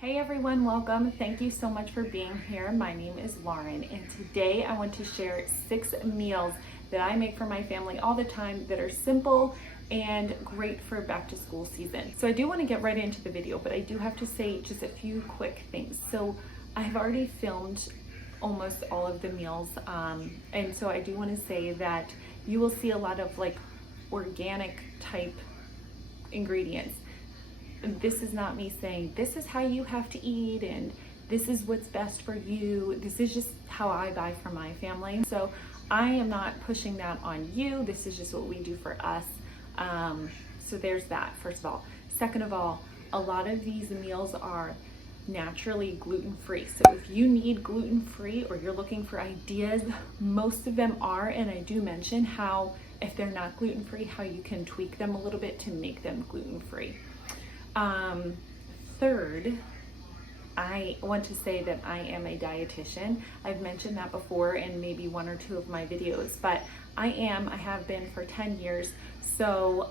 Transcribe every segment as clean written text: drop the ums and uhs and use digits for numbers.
Hey everyone, welcome. Thank you so much for being here. My name is Lauren, and today I want to share 6 meals that I make for my family all the time that are simple and great for back to school season. So I do want to get right into the video, but I do have to say just a few quick things. So I've already filmed almost all of the meals, and so I do want to say that you will see a lot of like organic type ingredients. This is not me saying this is how you have to eat and this is what's best for you. This is just how I buy for my family. So I am not pushing that on you. This is just what we do for us. So there's that, first of all. Second of all, a lot of these meals are naturally gluten-free. So if you need gluten-free or you're looking for ideas, most of them are, and I do mention how, if they're not gluten-free, how you can tweak them a little bit to make them gluten-free. Third, I want to say that I am a dietitian. I've mentioned that before in maybe 1 or 2 of my videos, but I have been for 10 years. So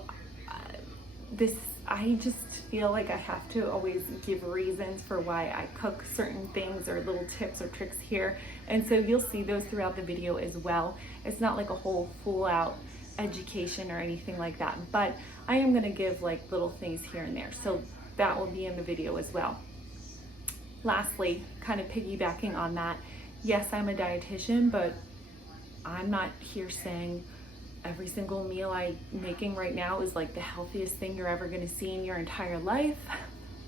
I just feel like I have to always give reasons for why I cook certain things or little tips or tricks here. And so you'll see those throughout the video as well. It's not like a whole full out education or anything like that, but I am going to give like little things here and there, so that will be in the video as well. Lastly, kind of piggybacking on that, yes, I'm a dietitian, but I'm not here saying every single meal I'm making right now is like the healthiest thing you're ever going to see in your entire life.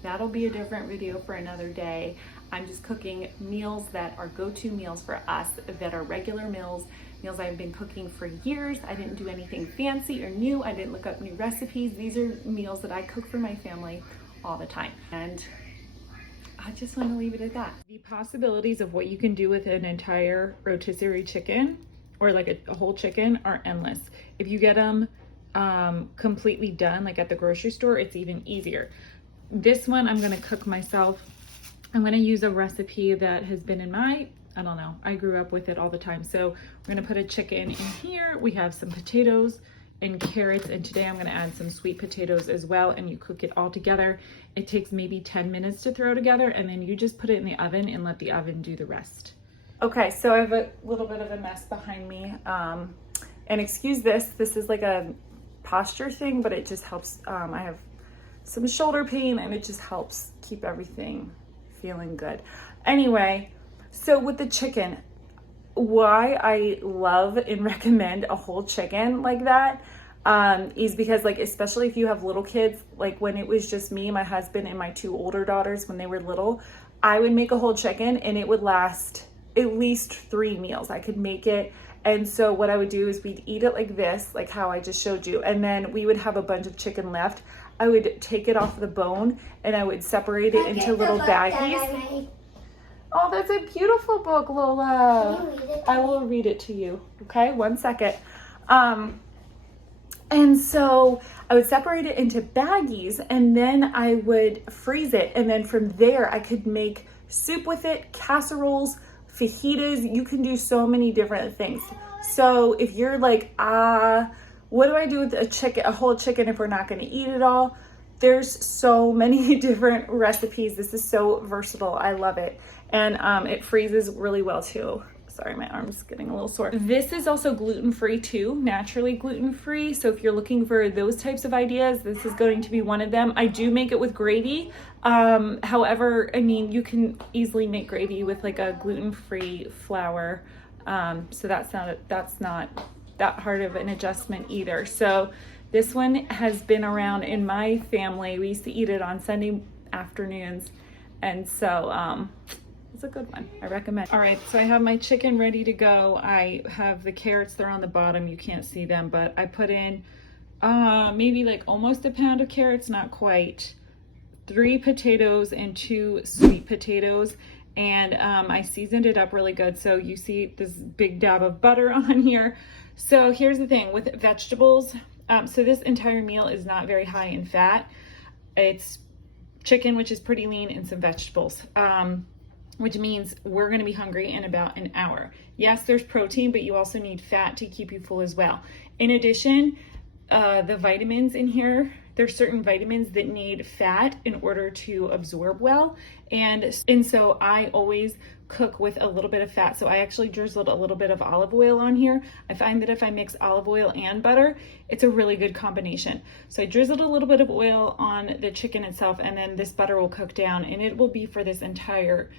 That'll be a different video for another day. I'm just cooking meals that are go-to meals for us, that are regular meals I've been cooking for years. I didn't do anything fancy or new. I didn't look up new recipes. These are meals that I cook for my family all the time. And I just want to leave it at that. The possibilities of what you can do with an entire rotisserie chicken or like a whole chicken are endless. If you get them completely done, like at the grocery store, it's even easier. This one I'm going to cook myself. I'm going to use a recipe that has been in I don't know, I grew up with it all the time. So we're going to put a chicken in here. We have some potatoes and carrots, and today I'm going to add some sweet potatoes as well, and you cook it all together. It takes maybe 10 minutes to throw together, and then you just put it in the oven and let the oven do the rest. Okay, so I have a little bit of a mess behind me, and excuse this is like a posture thing, but it just helps. I have some shoulder pain, and it just helps keep everything feeling good. Anyway, so with the chicken, why I love and recommend a whole chicken like that is because, like, especially if you have little kids, like when it was just me, my husband, and my 2 older daughters when they were little, I would make a whole chicken and it would last at least 3 meals. I could make it. And so what I would do is we'd eat it like this, like how I just showed you. And then we would have a bunch of chicken left. I would take it off the bone and I would separate it into little baggies. Oh, that's a beautiful book, Lola. Can you read it? I will read it to you. Okay, 1 second. And so I would separate it into baggies and then I would freeze it. And then from there, I could make soup with it, casseroles, fajitas. You can do so many different things. So if you're like, what do I do with a whole chicken if we're not going to eat it all? There's so many different recipes. This is so versatile. I love it. And it freezes really well too. Sorry, my arm's getting a little sore. This is also gluten-free too, naturally gluten-free. So if you're looking for those types of ideas, this is going to be one of them. I do make it with gravy. However, I mean, you can easily make gravy with like a gluten-free flour. So that's not that hard of an adjustment either. So this one has been around in my family. We used to eat it on Sunday afternoons. And so it's a good one. I recommend. All right, so I have my chicken ready to go. I have the carrots. They're on the bottom. You can't see them, but I put in maybe like almost a pound of carrots, not quite. 3 potatoes and 2 sweet potatoes. And I seasoned it up really good. So you see this big dab of butter on here. So here's the thing with vegetables. So this entire meal is not very high in fat. It's chicken, which is pretty lean, and some vegetables, which means we're going to be hungry in about an hour. Yes, there's protein, but you also need fat to keep you full as well. In addition, the vitamins in here, there's certain vitamins that need fat in order to absorb well. And so I always cook with a little bit of fat. So I actually drizzled a little bit of olive oil on here. I find that if I mix olive oil and butter, it's a really good combination. So I drizzled a little bit of oil on the chicken itself, and then this butter will cook down, and it will be for this entire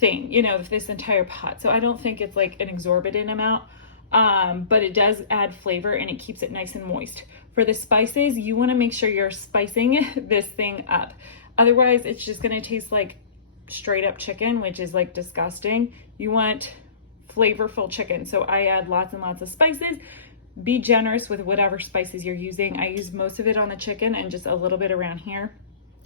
thing, you know, this entire pot. So I don't think it's like an exorbitant amount, but it does add flavor and it keeps it nice and moist. For the spices, you want to make sure you're spicing this thing up. Otherwise, it's just going to taste like straight up chicken, which is like disgusting. You want flavorful chicken. So I add lots and lots of spices. Be generous with whatever spices you're using. I use most of it on the chicken and just a little bit around here.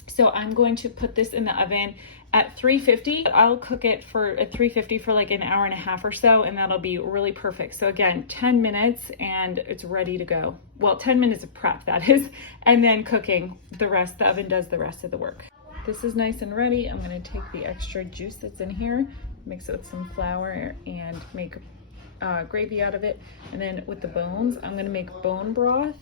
So I'm going to put this in the oven at 350. I'll cook it at 350 for like an hour and a half or so, and that'll be really perfect. So again, 10 minutes and it's ready to go. Well, 10 minutes of prep, that is, and then cooking the rest. The oven does the rest of the work. This is nice and ready. I'm gonna take the extra juice that's in here, mix it with some flour, and make gravy out of it. And then with the bones, I'm gonna make bone broth.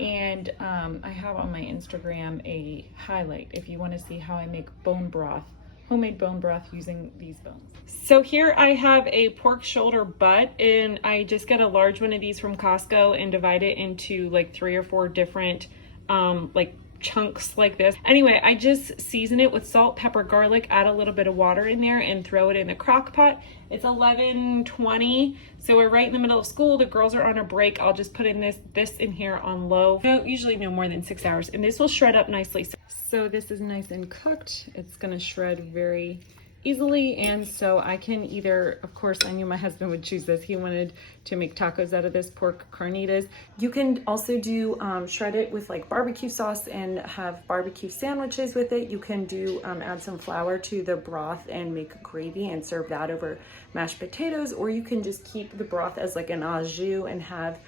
And I have on my Instagram a highlight if you want to see how I make bone broth, homemade bone broth using these bones. So here I have a pork shoulder butt, and I just get a large one of these from Costco and divide it into like 3 or 4 different like chunks like this. Anyway, I just season it with salt, pepper, garlic, add a little bit of water in there, and throw it in the crock pot. It's 11:20, so we're right in the middle of school. The girls are on a break. I'll just put in this in here on low. Usually no more than 6 hours, and this will shred up nicely. So this is nice and cooked. It's gonna shred very easily, and so I can either, of course, I knew my husband would choose this. He wanted to make tacos out of this, pork carnitas. You can also do shred it with like barbecue sauce and have barbecue sandwiches with it. You can do add some flour to the broth and make gravy and serve that over mashed potatoes, or you can just keep the broth as like an au jus and have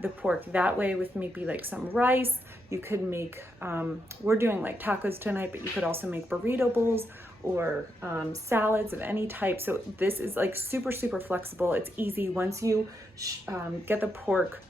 the pork that way with maybe like some rice. You could make, we're doing like tacos tonight, but you could also make burrito bowls or salads of any type. So this is like super, super flexible. It's easy. Once you get the pork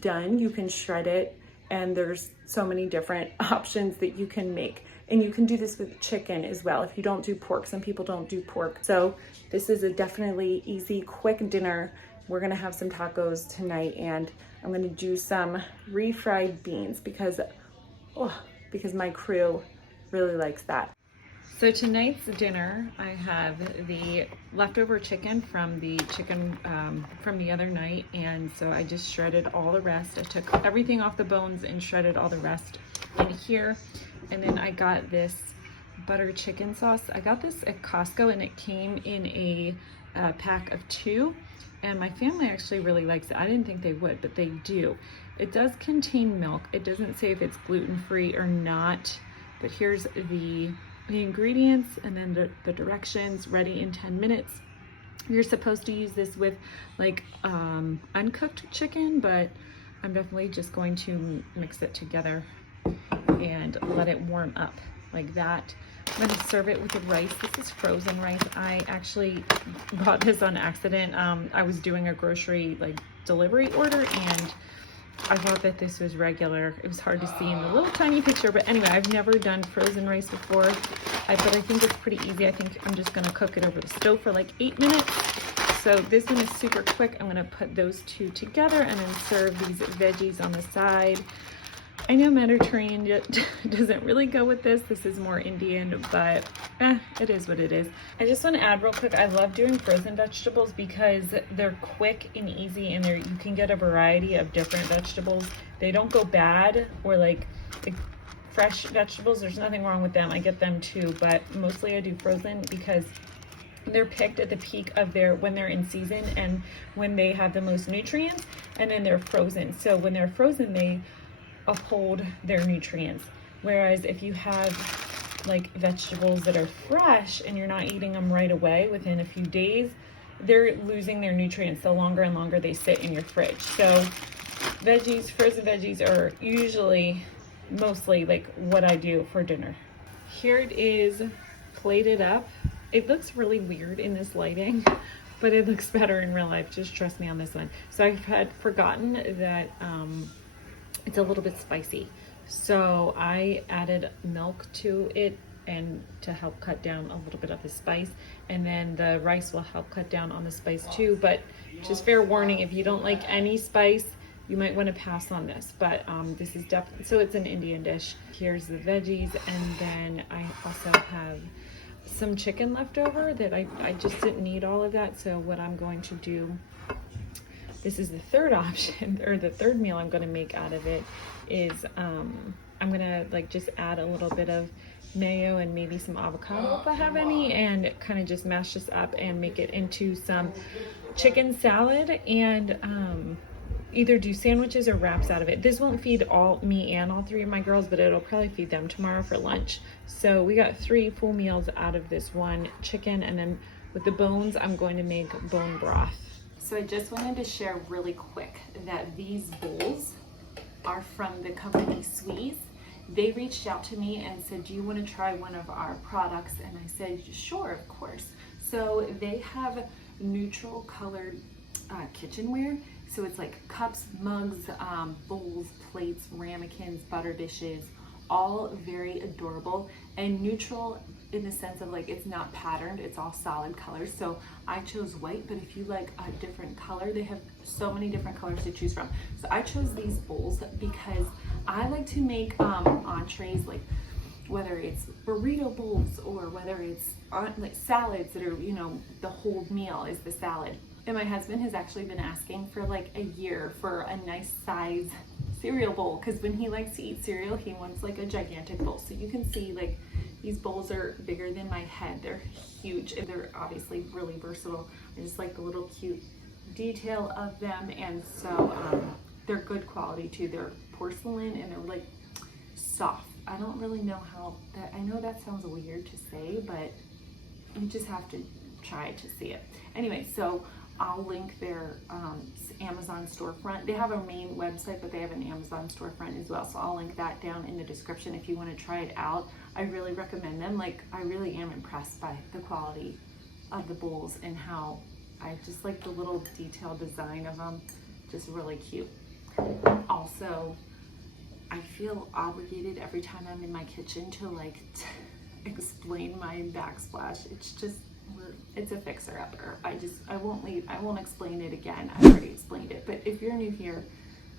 done, you can shred it, and there's so many different options that you can make. And you can do this with chicken as well if you don't do pork. Some people don't do pork. So this is a definitely easy, quick dinner. We're gonna have some tacos tonight, and I'm gonna do some refried beans because my crew really likes that. So tonight's dinner, I have the leftover chicken from the other night, and so I just shredded all the rest. I took everything off the bones and shredded all the rest in here. And then I got this butter chicken sauce. I got this at Costco, and it came in a pack of 2, and my family actually really likes it. I didn't think they would, but they do. It does contain milk. It doesn't say if it's gluten-free or not, but here's the ingredients and then the directions. Ready in 10 minutes. You're supposed to use this with like uncooked chicken, but I'm definitely just going to mix it together and let it warm up like that. I'm going to serve it with the rice. This is frozen rice. I actually bought this on accident. I was doing a grocery like delivery order, and I thought that this was regular. It was hard to see in the little tiny picture, but anyway, I've never done frozen rice before, but I think it's pretty easy. I think I'm just gonna cook it over the stove for like 8 minutes. So this one is super quick. I'm gonna put those 2 together and then serve these veggies on the side. I know Mediterranean doesn't really go with this. This is more Indian, but it is what it is. I just want to add real quick, I love doing frozen vegetables because they're quick and easy, and you can get a variety of different vegetables. They don't go bad, or like fresh vegetables, there's nothing wrong with them. I get them too, but mostly I do frozen because they're picked at the peak of when they're in season and when they have the most nutrients, and then they're frozen. So when they're frozen, they uphold their nutrients. Whereas if you have like vegetables that are fresh and you're not eating them right away within a few days, they're losing their nutrients the longer and longer they sit in your fridge. So veggies, frozen veggies are mostly like what I do for dinner. Here it is plated up. It looks really weird in this lighting, but it looks better in real life. Just trust me on this one. So I had forgotten that it's a little bit spicy. So I added milk to it and to help cut down a little bit of the spice, and then the rice will help cut down on the spice too. But just fair warning, if you don't like any spice, you might want to pass on this. But this is definitely, so it's an Indian dish. Here's the veggies, and then I also have some chicken left over that I just didn't need all of that. So what I'm going to do, this is the third option, or the third meal I'm going to make out of it, is I'm going to like just add a little bit of mayo and maybe some avocado if I have any, and kind of just mash this up and make it into some chicken salad, and either do sandwiches or wraps out of it. This won't feed me and all three of my girls, but it'll probably feed them tomorrow for lunch. So we got 3 full meals out of this one chicken, and then with the bones, I'm going to make bone broth. So I just wanted to share really quick that these bowls are from the company Squeeze. They reached out to me and said, do you want to try one of our products? And I said, sure, of course. So they have neutral colored kitchenware. So it's like cups, mugs, bowls, plates, ramekins, butter dishes, all very adorable and neutral in the sense of like it's not patterned, it's all solid colors. So I chose white, but if you like a different color, they have so many different colors to choose from. So I chose these bowls because I like to make entrees, like whether it's burrito bowls or whether it's like salads that are, you know, the whole meal is the salad. And my husband has actually been asking for like a year for a nice size cereal bowl, because when he likes to eat cereal, he wants like a gigantic bowl. So you can see like these bowls are bigger than my head. They're huge, and they're obviously really versatile. I just like the little cute detail of them, and so they're good quality too. They're porcelain and they're like soft. I don't really know how that, I know that sounds weird to say, but you just have to try to see it. Anyway, so I'll link their Amazon storefront. They have a main website, but they have an Amazon storefront as well. So I'll link that down in the description if you want to try it out. I really recommend them. Like, I really am impressed by the quality of the bowls and how I just like the little detailed design of them. Just really cute. Also, I feel obligated every time I'm in my kitchen to like explain my backsplash. It's just, it's a fixer-upper. I won't explain it again. I already explained it. But if you're new here,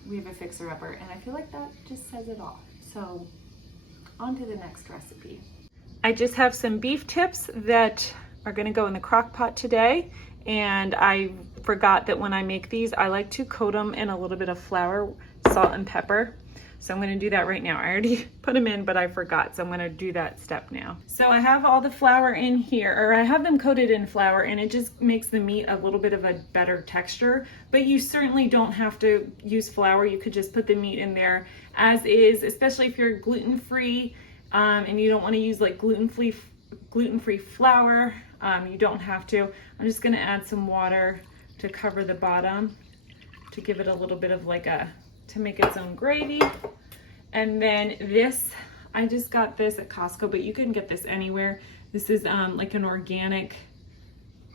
we have a fixer-upper, and I feel like that just says it all. So on to the next recipe. I just have some beef tips that are gonna go in the crock pot today. And I forgot that when I make these, I like to coat them in a little bit of flour, salt, and pepper. So I'm gonna do that right now. I already put them in, but I forgot. So I'm gonna do that step now. So I have all the flour in here, or I have them coated in flour, and it just makes the meat a little bit of a better texture. But you certainly don't have to use flour. You could just put the meat in there as is, especially if you're gluten-free and you don't wanna use like gluten-free flour. You don't have to. I'm just gonna add some water to cover the bottom to give it a little bit of like to make its own gravy. And then this, I just got this at Costco, but you can get this anywhere. This is like an organic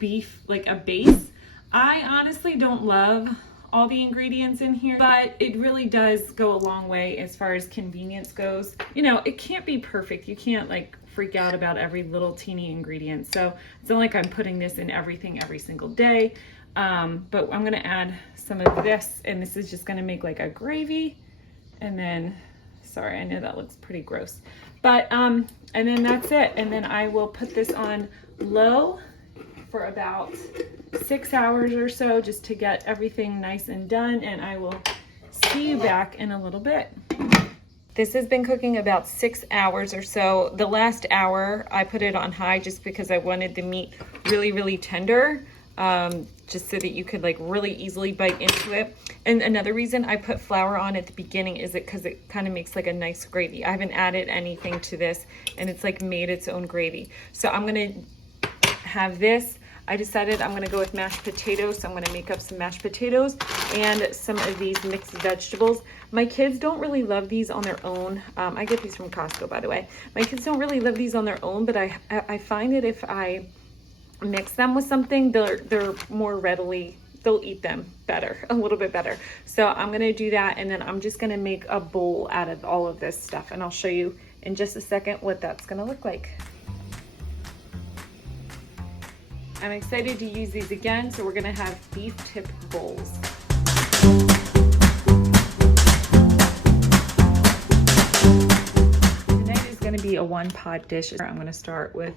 beef, like a base. I honestly don't love all the ingredients in here, but it really does go a long way as far as convenience goes. You know, it can't be perfect. You can't like freak out about every little teeny ingredient. So it's not like I'm putting this in everything every single day. But I'm gonna add some of this, and this is just gonna make like a gravy. And then, sorry, I know that looks pretty gross, but and then that's it. And then I will put this on low for about 6 hours or so, just to get everything nice and done. And I will see you back in a little bit. This has been cooking about 6 hours or so. The last hour I put it on high just because I wanted the meat really, really tender. Just so that you could like really easily bite into it. And another reason I put flour on at the beginning is because it kind of makes like a nice gravy. I haven't added anything to this, and it's like made its own gravy. So I'm gonna have this. I decided I'm gonna go with mashed potatoes, so I'm gonna make up some mashed potatoes and some of these mixed vegetables. My kids don't really love these on their own. I get these from Costco, by the way. My kids don't really love these on their own, but I find that if I mix them with something, they're more readily they'll eat them better, a little bit better. So I'm gonna do that, and then I'm just gonna make a bowl out of all of this stuff, and I'll show you in just a second what that's gonna look like. I'm excited to use these again, so we're gonna have beef tip bowls. Tonight is gonna be a one pot dish. I'm gonna start with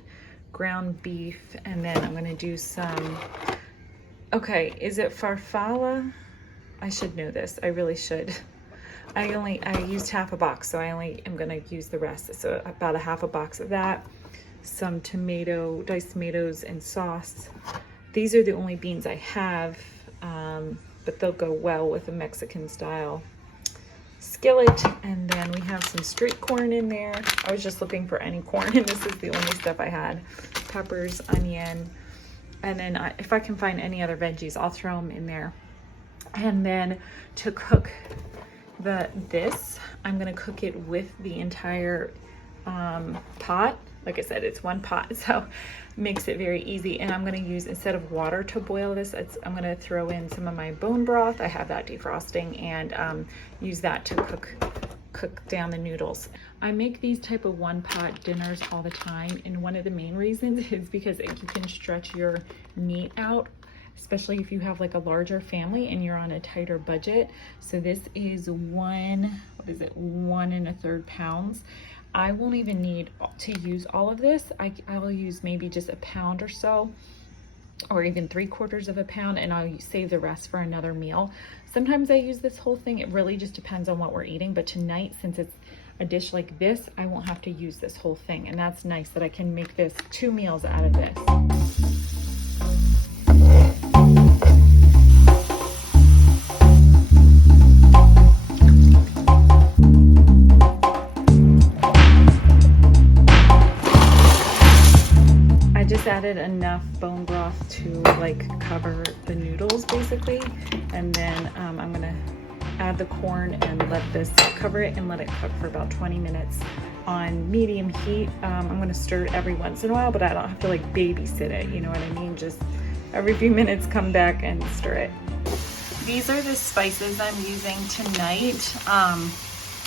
ground beef, and then I'm gonna do some, okay, is it farfalle? I should know this, I really should. I used half a box, so I only am gonna use the rest. So about a half a box of that, some diced tomatoes and sauce. These are the only beans I have, but they'll go well with a Mexican style skillet. And then we have some street corn in there. I was just looking for any corn, and this is the only stuff I had. Peppers, onion, and then if I can find any other veggies, I'll throw them in there. And then to cook this, I'm gonna cook it with the entire pot. Like I said, it's one pot, so it makes it very easy. And I'm gonna use, instead of water to boil this, I'm gonna throw in some of my bone broth. I have that defrosting, and use that to cook down the noodles. I make these type of one pot dinners all the time, and one of the main reasons is because you can stretch your meat out, especially if you have like a larger family and you're on a tighter budget. So this is 1 1.3 pounds. I won't even need to use all of this. I will use maybe just a pound or so, or even 3/4 of a pound, and I'll save the rest for another meal. Sometimes I use this whole thing. It really just depends on what we're eating, but tonight, since it's a dish like this, I won't have to use this whole thing, and that's nice that I can make this 2 meals out of this. Added enough bone broth to like cover the noodles basically, and then I'm gonna add the corn and let this cover it and let it cook for about 20 minutes on medium heat. I'm gonna stir it every once in a while, but I don't have to like babysit it, you know what I mean? Just every few minutes come back and stir it. These are the spices I'm using tonight.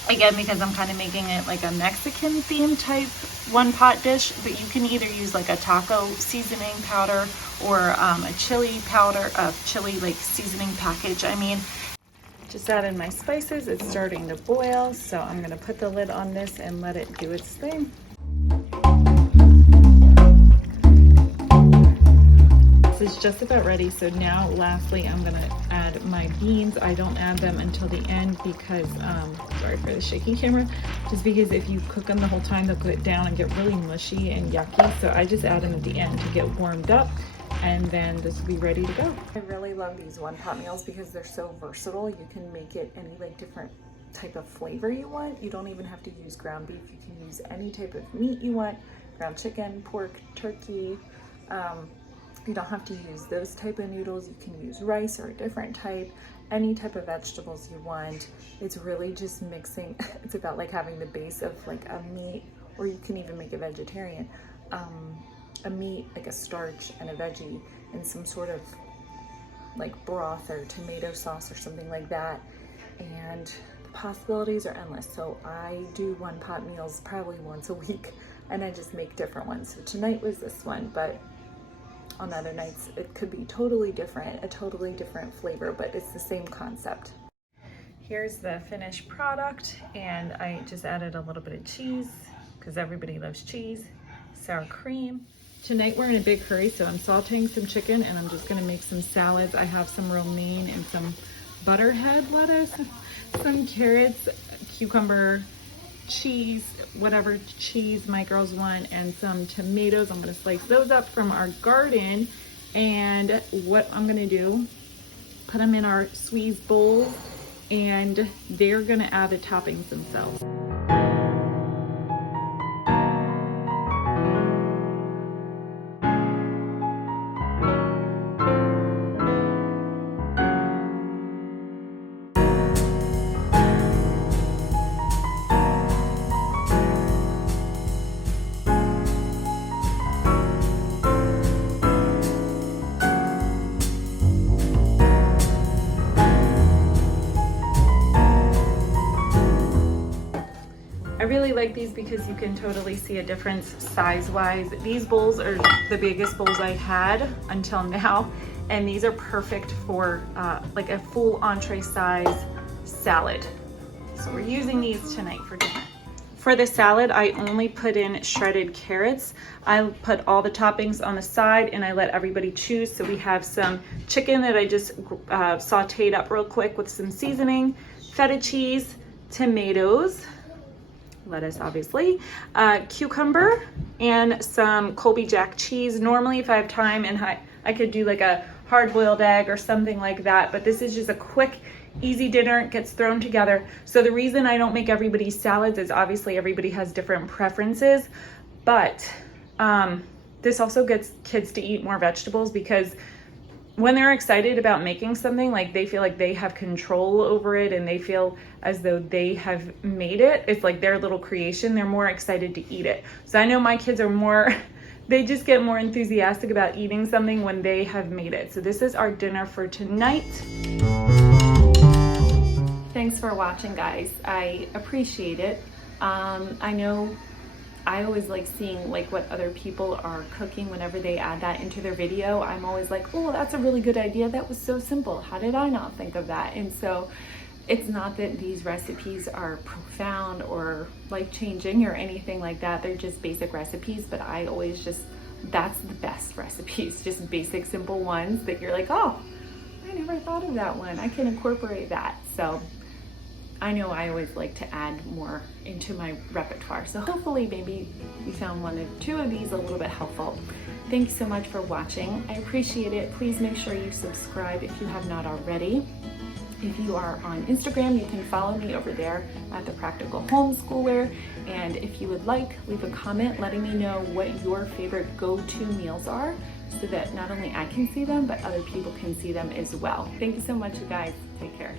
Again, because I'm kind of making it like a Mexican themed type one pot dish, but you can either use like a taco seasoning powder or a chili powder, a chili like seasoning package. I mean, just added my spices. It's starting to boil, so I'm gonna put the lid on this and let it do its thing. This is just about ready. So now lastly, I'm gonna add my beans. I don't add them until the end because, sorry for the shaky camera, just because if you cook them the whole time, they'll get down and get really mushy and yucky. So I just add them at the end to get warmed up, and then this will be ready to go. I really love these one pot meals because they're so versatile. You can make it any like different type of flavor you want. You don't even have to use ground beef. You can use any type of meat you want, ground chicken, pork, turkey. You don't have to use those type of noodles. You can use rice or a different type, any type of vegetables you want. It's really just mixing. It's about like having the base of like a meat, or you can even make a vegetarian, a meat, like a starch and a veggie, and some sort of like broth or tomato sauce or something like that. And the possibilities are endless. So I do one pot meals probably once a week, and I just make different ones. So tonight was this one, but on other nights it could be totally different, a totally different flavor, but it's the same concept. Here's the finished product, and I just added a little bit of cheese because everybody loves cheese, sour cream. Tonight we're in a big hurry, so I'm sauteing some chicken, and I'm just gonna make some salads. I have some romaine and some butterhead lettuce, some carrots, cucumber, cheese, whatever cheese my girls want, and some tomatoes. I'm gonna slice those up from our garden, and what I'm gonna do, put them in our squeeze bowl, and they're gonna add the toppings themselves. like these because you can totally see a difference size-wise. These bowls are the biggest bowls I had until now, and these are perfect for like a full entree size salad. So we're using these tonight for dinner. For the salad, I only put in shredded carrots. I put all the toppings on the side and I let everybody choose. So we have some chicken that I just sauteed up real quick with some seasoning, feta cheese, tomatoes, lettuce obviously, cucumber, and some Colby Jack cheese. Normally if I have time and I could do like a hard-boiled egg or something like that, but this is just a quick, easy dinner. It gets thrown together. So the reason I don't make everybody's salads is obviously everybody has different preferences, but this also gets kids to eat more vegetables, because when they're excited about making something, like they feel like they have control over it and they feel as though they have made it. It's like their little creation. They're more excited to eat it. So I know my kids are more, they just get more enthusiastic about eating something when they have made it. So this is our dinner for tonight. Thanks for watching, guys. I appreciate it. I know I always like seeing like what other people are cooking whenever they add that into their video. I'm always like, oh, that's a really good idea. That was so simple. How did I not think of that? And so it's not that these recipes are profound or life-changing or anything like that. They're just basic recipes, but I always just, that's the best recipes, just basic, simple ones that you're like, oh, I never thought of that one. I can incorporate that. So I know I always like to add more into my repertoire. So hopefully maybe you found one or two of these a little bit helpful. Thanks so much for watching. I appreciate it. Please make sure you subscribe if you have not already. If you are on Instagram, you can follow me over there at The Practical Homeschooler. And if you would like, leave a comment letting me know what your favorite go-to meals are, so that not only I can see them, but other people can see them as well. Thank you so much, you guys. Take care.